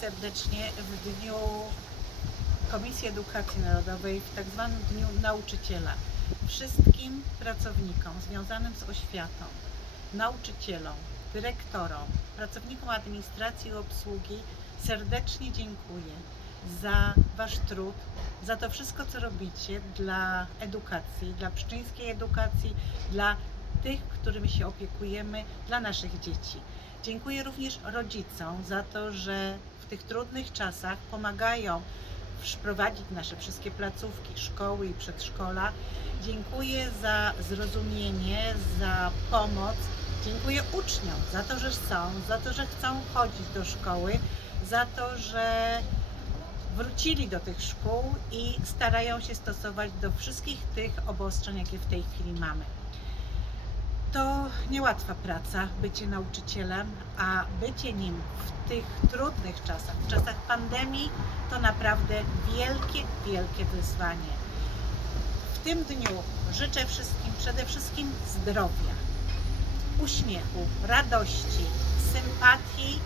serdecznie w dniu Komisji Edukacji Narodowej, w tak zwanym Dniu Nauczyciela. Wszystkim pracownikom związanym z oświatą, nauczycielom, dyrektorom, pracownikom administracji i obsługi serdecznie dziękuję za Wasz trud, za to wszystko, co robicie dla edukacji, dla pszczyńskiej edukacji, dla tych, którymi się opiekujemy, dla naszych dzieci. Dziękuję również rodzicom za to, że w tych trudnych czasach pomagają wprowadzić nasze wszystkie placówki, szkoły i przedszkola. Dziękuję za zrozumienie, za pomoc. Dziękuję uczniom za to, że są, za to, że chcą chodzić do szkoły, za to, że wrócili do tych szkół i starają się stosować do wszystkich tych obostrzeń, jakie w tej chwili mamy. To niełatwa praca, bycie nauczycielem, a bycie nim w tych trudnych czasach, w czasach pandemii, to naprawdę wielkie, wielkie wyzwanie. W tym dniu życzę wszystkim przede wszystkim zdrowia, uśmiechu, radości, sympatii,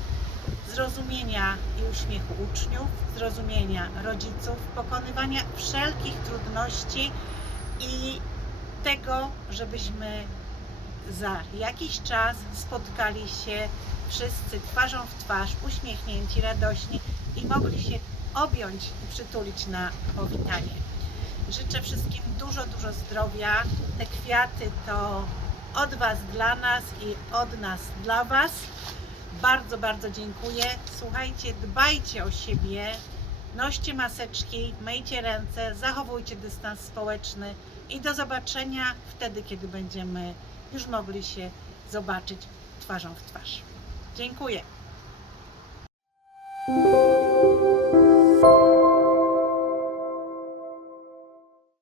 zrozumienia i uśmiechu uczniów, zrozumienia rodziców, pokonywania wszelkich trudności i tego, żebyśmy za jakiś czas spotkali się wszyscy twarzą w twarz, uśmiechnięci, radośni i mogli się objąć i przytulić na powitanie. Życzę wszystkim dużo, dużo zdrowia. Te kwiaty to od Was dla nas i od nas dla Was. Bardzo, bardzo dziękuję. Słuchajcie, dbajcie o siebie, noście maseczki, myjcie ręce, zachowujcie dystans społeczny i do zobaczenia wtedy, kiedy będziemy już mogli się zobaczyć twarzą w twarz. Dziękuję.